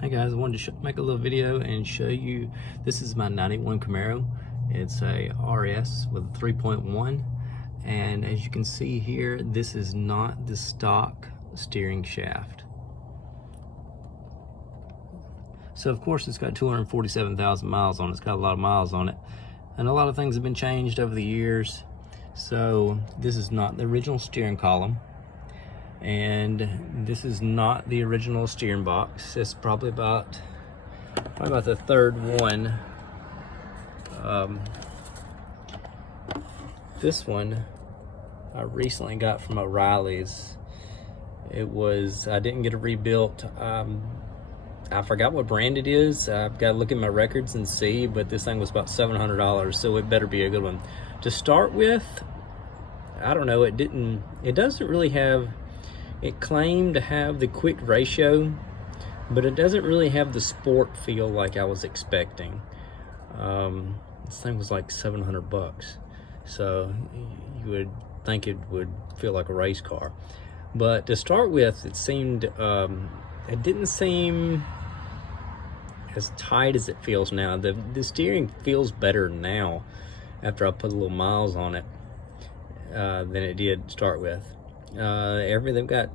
Hey guys, I wanted to make a little video and show you, this is my 91 Camaro. It's a RS with a 3.1, and as you can see here, this is not the stock steering shaft. So of course it's got 247,000 miles on it. It's got a lot of miles on it, and a lot of things have been changed over the years. So this is not the original steering column, and this is not the original steering box. It's probably about the third one. This one I recently got from O'Reilly's. I didn't get it rebuilt. I forgot what brand it is. I've got to look at my records and see, but this thing was about $700, so it better be a good one. To start with, I don't know, it doesn't really have, it claimed to have the quick ratio, but it doesn't really have the sport feel like I was expecting. This thing was like 700 bucks. So you would think it would feel like a race car. But to start with, it didn't seem as tight as it feels now. The steering feels better now after I put a little miles on it than it did to start with. Everything got,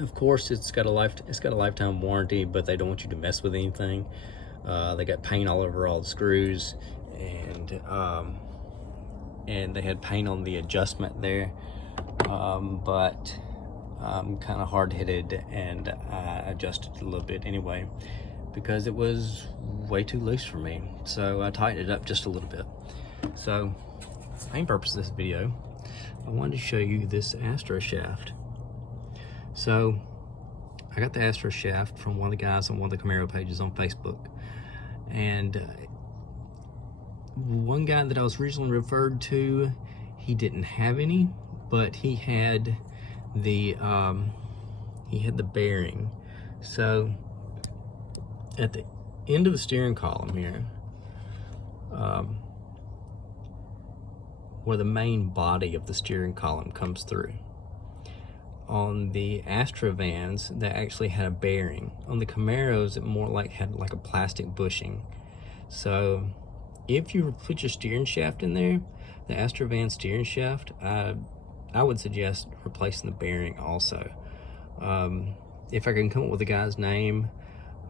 of course, it's got a lifetime warranty, but they don't want you to mess with anything. They got paint all over all the screws, and they had paint on the adjustment there, but I'm kind of hard-headed, and I adjusted it a little bit anyway because it was way too loose for me, so I tightened it up just a little bit. So the main purpose of this video, I wanted to show you this Astro shaft. So I got the Astro shaft from one of the guys on one of the Camaro pages on Facebook, and one guy that I was originally referred to, he didn't have any, but he had the bearing. So at the end of the steering column here, where the main body of the steering column comes through, on the Astro vans that actually had a bearing. On the Camaros, it more like had like a plastic bushing. So if you put your steering shaft in there, the Astro van steering shaft, I would suggest replacing the bearing also. If I can come up with the guy's name,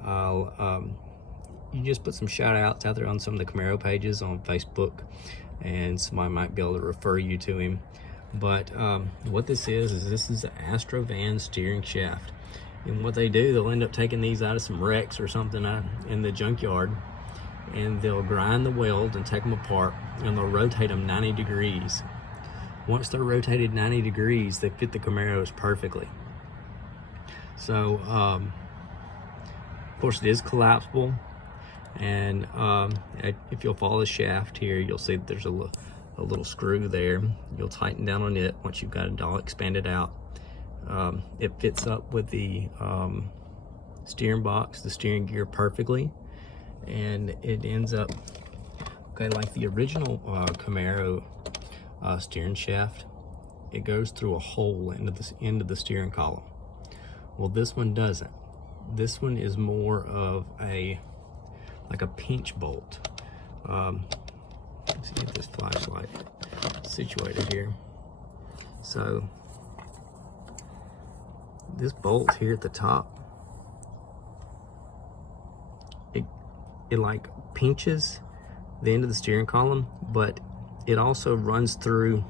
you just put some shout outs out there on some of the Camaro pages on Facebook, and somebody might be able to refer you to him. But what this is the Astro van steering shaft. And what they do, they'll end up taking these out of some wrecks or something in the junkyard, and they'll grind the weld and take them apart, and they'll rotate them 90 degrees. Once they're rotated 90 degrees, they fit the Camaros perfectly. So, of course, it is collapsible, and if you'll follow the shaft here, you'll see that there's a little screw there. You'll tighten down on it once you've got it all expanded out. It fits up with the steering box, the steering gear perfectly, and it ends up okay like the original Camaro steering shaft. It goes through a hole into this end of the steering column. Well, this one doesn't. This one is more of like a pinch bolt. Let's get this flashlight situated here. So this bolt here at the top, it like pinches the end of the steering column, but it also runs through.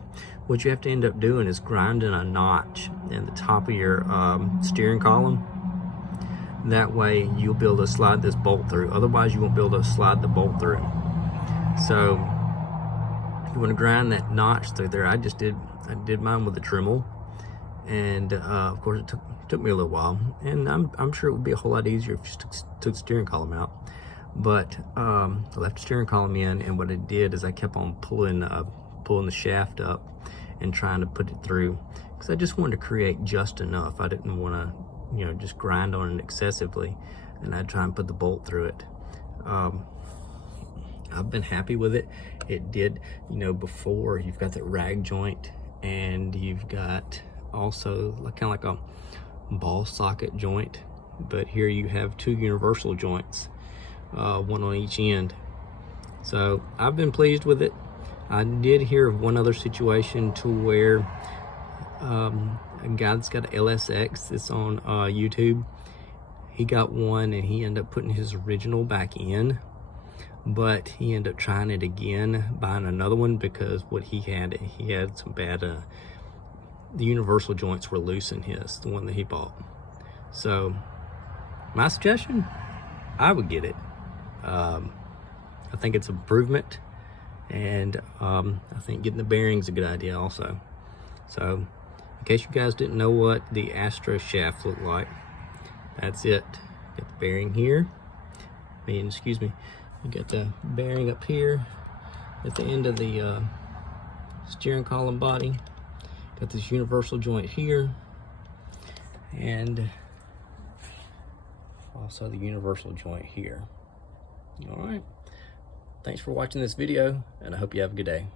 What you have to end up doing is grinding a notch in the top of your steering column. That way you'll be able to slide this bolt through. Otherwise you won't be able to slide the bolt through. So you want to grind that notch through there. I did mine with a Dremel, and of course it took me a little while, and I'm sure it would be a whole lot easier if you took the steering column out. But I left the steering column in, and what I did is I kept on pulling the shaft up and trying to put it through, because I just wanted to create just enough. I didn't want to, just grind on it excessively, and I'd try and put the bolt through it. I've been happy with it. It did, before, you've got that rag joint, and you've got also kind of like a ball socket joint but here you have two universal joints, one on each end. So I've been pleased with it. I did hear of one other situation to where a guy that's got an LSX that's on YouTube, he got one and he ended up putting his original back in, but he ended up trying it again, buying another one, because what he had some bad, the universal joints were loose in the one that he bought. So my suggestion, I would get it. I think it's improvement, and I think getting the bearings is a good idea also. So in case you guys didn't know what the Astro shaft looked like, that's it. Got the bearing here. Excuse me. You got the bearing up here at the end of the steering column body. Got this universal joint here, and also the universal joint here. All right. Thanks for watching this video, and I hope you have a good day.